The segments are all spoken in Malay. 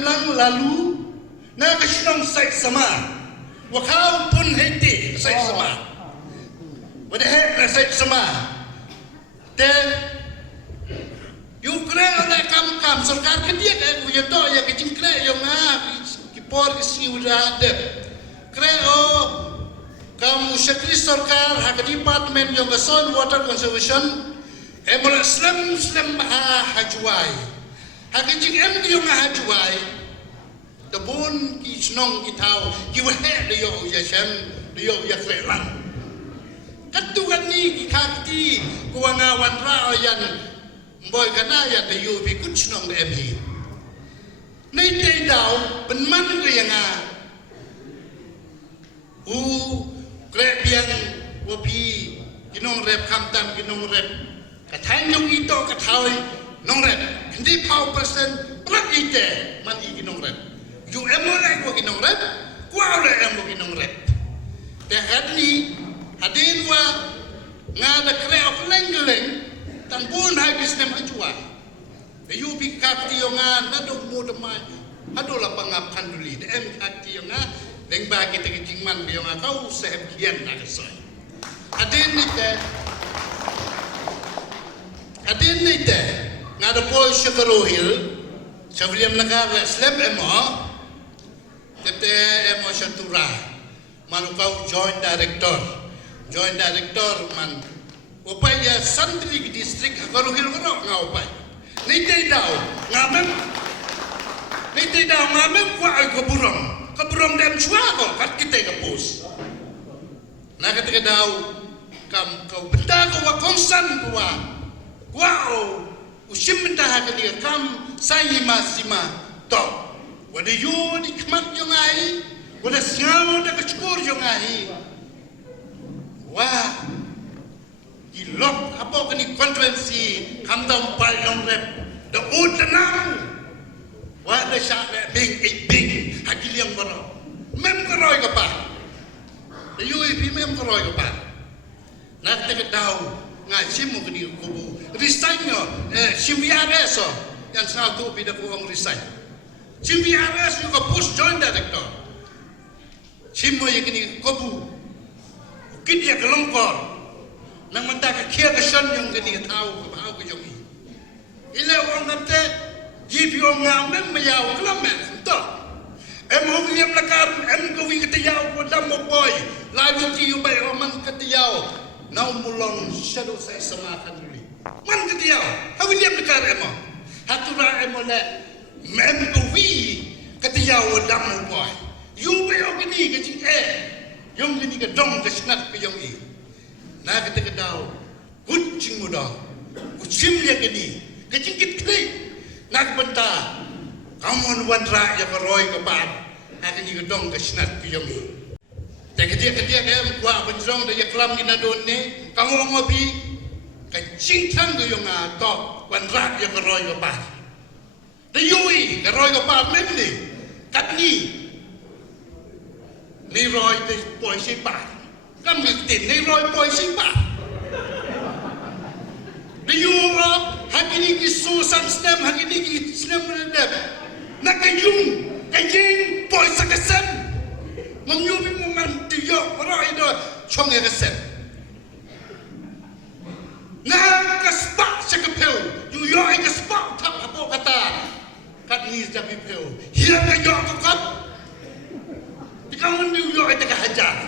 lang lalu na kasyong sa sama wakaw pun hiti sa sama wadahe na sa sama then yung kre na kam sarkar kedia ka kuya to ya kicing kre yung kipor kisi udah de kre kamu syakri sarkar hak department yung soil water conservation emola slam hajwai Hakijing yung hajuai, dabun kisnong kitau, kiwahe diyo yasem diyo yakrelang. Katuan ni kikakti kuwangawan raoyan boy kanaya diyo bikutsnong emhi. Naitay daw penman kaya krepiang wapi kinong rep kamtam kinong rep katanyong ito katawi nong rep hindi pau persen plat ite man ikinong rep yu emolek wo kinong rep kwa ole emo kinong rep te hadni hadin wa nga da kre of lengeleng tan bun hagis nem ajwa yu bi kakti yo nga nadog mo demai adola pangap kanduli de em kakti yo nga leng ba kita kicing man yo nga kau seheb kian na kasoy adin ni te nga da po syakarohil sa William Nagara slep emo tete emo syatura manukau joint director man upay ya Santri district akarohil ngaro nga upay nitay daw ngamem kwa ay kaburong dem chua ko kat kita kapus na ketika daw kau benda ko wa konsan ko wow usim benda ketika kam sayima sima to wada yu di kmat yung ai wada singaw da kachkur yung ai wah ilok apa kini konferensi kam daw pal yung rep da utanang wada syak bing hagil yang baro mem karoy ka pa da yu ipi mem karoy ka pa na ketika daw nga simu kini kubu risanyo simbiareso yang satu bida kuang risan simbiares juga push joint director simu yang kini kubu kidia kelongkor nang mentaka kia kesan yang kini tahu kebau kejongi ile orang kata jipi orang ngamem mayau kelamen entah William Lakar kawi ketiyau kodam boy lagu kiu bay oman ketiyau Nau mulong shadow sa isamakan duli. Man katiyaw, William Lakar emo. Hatura emo le, mem kawi katiyaw dam mo boy. Yung bayo gini kaching yung gini ka dong kasinat kayong na ketika daw, kucing mo daw, kucing niya gini, kaching kitklik. Nagbanta, kamon wanra ya karoy kapan, akin ni ka dong kasinat kayong Kedia kem kuah benjong dari kelam kita doni, kamu ngopi, kecingkan tu yang atok, wanrak yang keroy kepas. Deyui keroy kepas meni, katni, ni roy tu boy siapa, kamu ngerti ni roy boy siapa. Deyui hari ni kisusan stem, hari ni kisnem redep, nak kajing boy sakasem. Menyubi mengantiyo orang itu congnya resep. Nah kespak sekepel, yo kespak tak apa kata, kat ni jadi pel. Hilang yo kat, di kamu ni yo itu kehajar.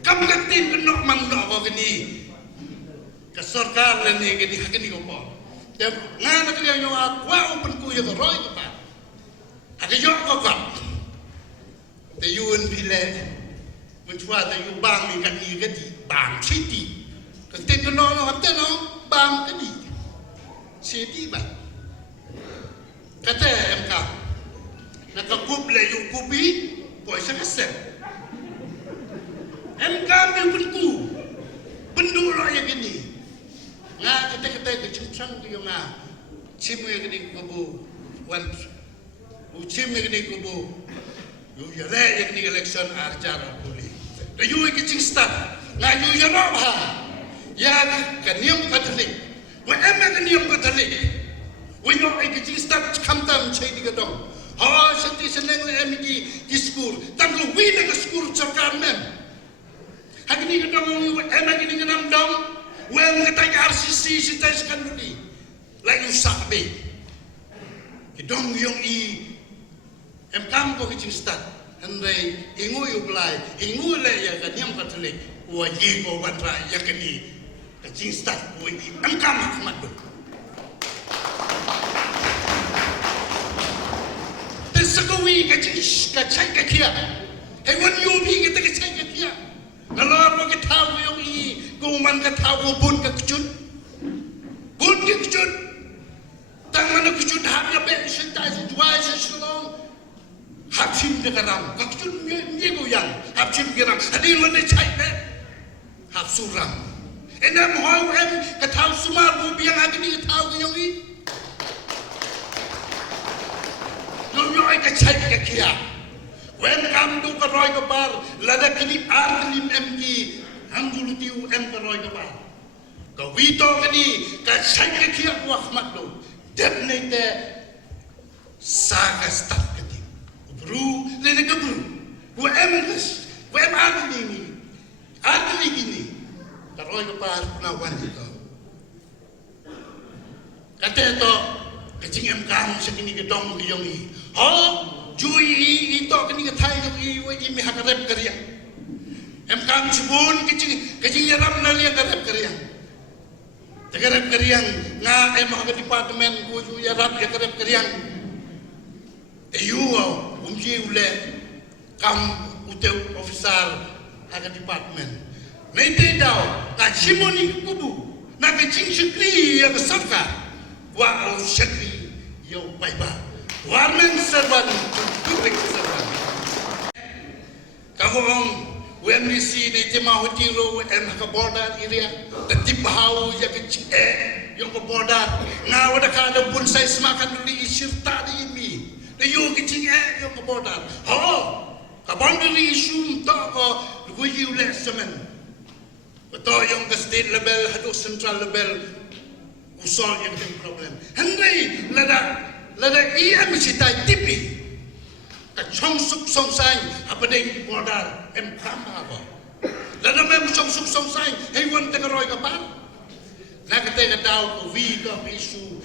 Kamu ketin kenok mangdok kau gini, kesorkar leni gini hakini kau pun. Dan ngana kalian yo aku open kuya roy kepat. Ada yo kat. The UN pile, which was the you bang me can you get bang city. Because they don't know what they know, bang can eat. City ba. Kata MK. Nakakuble yung kubi, boy sa kasem. MK may bentu. Benduro yang gini. Nga kita kecing-cang yung nga. Cimu yang gini kubu. Cimu yang gini kubu. Yu yare yang ni election arjara puli. Yu kicing start. Na yu yarab ha. Ya kanium Katolik. Wa emma kanium Katolik. Wa yu kicing start kamtam chay di gadong. Ha ti seneng em ki skur tam ko wi na skur sarkar mem hagni ka dong em hagni ka nam dong wen ka tay RCC si tay skanduli la yu sakbe ki dong yung em kam ko ki stat andre ingu yu blai ingu le ya ka nyam katolik wa yi ko bantra ya kani ka stat ko em kam mat do Sakawi ka cai ka kia. Hey wan yobi kita ka cai ka kia. Nalor mo ka tau yung kuman ka tau bun ka kujun. Bun ka kujun. Tang mana kujun hap ya be sentai se juai se shalom. Hap sim de karam. Ka kujun ye go yang. Hap sim geram. Adin wan de cai be. Hap suram. Enam hoi em ka tau sumar bu biang agni ka tau yung Loi ka cai ka kia. Wen kam du ka roi ka bar lada kini arlim MG hangulu tiu em ka roi ka bar. Ka wito kini ka cai ka kia ku Ahmad do. Depne te saka stat kati. Bru le ne ka bru. Ku em kas. Ku em arli ni. Arli gini. Ka roi ka bar na wan ko. Kate to kacing em kam sakini ka dong ki yongi. Jui itu kini ketai jui wajib mihak rep kerja. Em kam cibun kecing yaram nali yang rep kerja. Tegar rep kerja nga em hak departemen kuju yaram yang rep kerja. Eyu umji ule kam ute officer hak departemen. Nanti tahu nak simoni kubu nak kecing sekli yang sarka wa sekli yo bye-bye. Warmen serban, public serban. Kahong WMDC ni tema hotiro en ka border area, tetip bahau ya kecil yung ka border. Nga wada ka ada bonsai semakan duli isirta di imi. Na yung kecil yung ka border. Ka boundary issue to ko luguyi ule semen. Ito yung ka state level hado central level usol yung problem. Henry lada iya mesti tai tipi ka chong suk song sai apa dei border em kama apa lada mem chong suk song sai hey wan te roi ka pa na ka te ka dau ko vi ka isu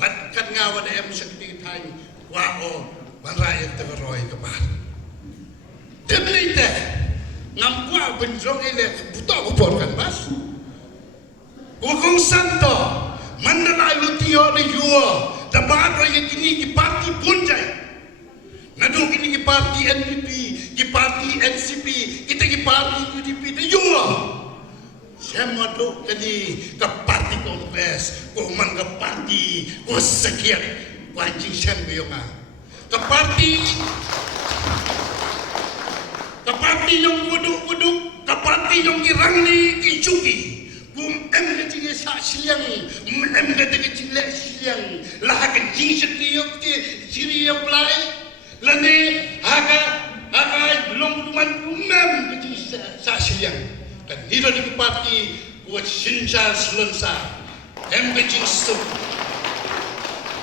wat kat nga wa em sakti thai wa o ban rai te roi ka pa deblite ngam kwa benjong ile buta ko por kan bas ko kong santo mandalai lutio de yuo dapat orang ini ki parti punjai, nado ini ki parti NPP, ki parti NCP, kita ki parti UDP, itu juga. Semua tu kini ke parti kongres, kuman ke parti, sekian, wajib sem bioma. Ke parti yang wuduk, ke parti yang kirangli kicuki. Kum em kecil siang, em kecil siang, lah kecil setiap siriap lain, lani belum tuman mem kecil siang. Dan hidup di parti buat sincar selensa, em kecil sup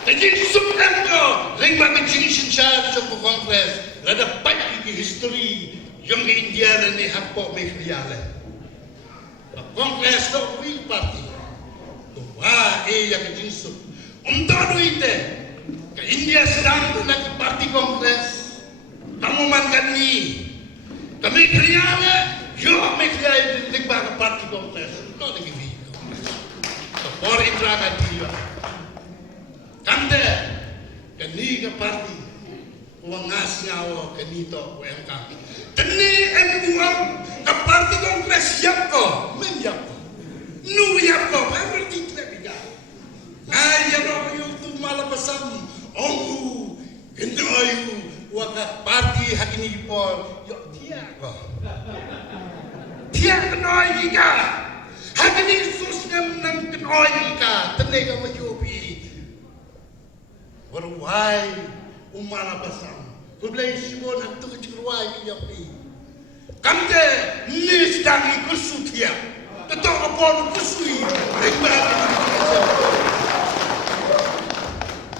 em ko, lima kecil sincar cukup kongres, ada banyak history yang India lani hapok mekliale. Kongres to wing party. Wah, yang jinsuk. Untuk itu, ke India sedang tu nak parti kongres. Kamu mankan ni. Kami kerja le, yo kami kerja di bawah parti kongres. Itu lagi ni. Por intrakan dia. Kande, kini ke parti. Uang ngas nyawa kini to UMK. Kini buang ke parti kongres siap ko, menjap ko, nu siap ko, everything kita bicara. Ayah orang yang tu malah pesan, kendoyu, waka parti hari ini pol, yo dia ko, dia kendoyu kita, hari ini susnem nang kendoyu kita, tenaga majubi, berwai, malah pesan. Kublai sibon hantu kecurwai yang ni. Kamte ni sedang ikut sutia. Tetap apa kusui.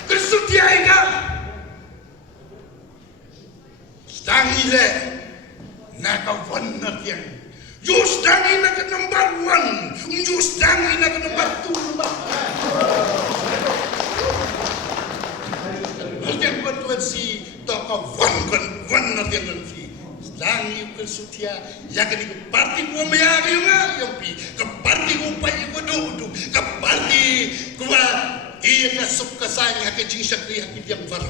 Kesutia ika. Stangi le, nakawan na tiyan. Yus dangi na ka number 1, yus dangi na ka number 2, number 5. Mungkin bantuan si toka wan na tiyan si. Dangi yung konsultia, yakin yung party ko mayari yung nga, yung pi, kaparty ko pa yung wado, kaparty ko iya ka sup kasanya, kajing siya kaya yung varo.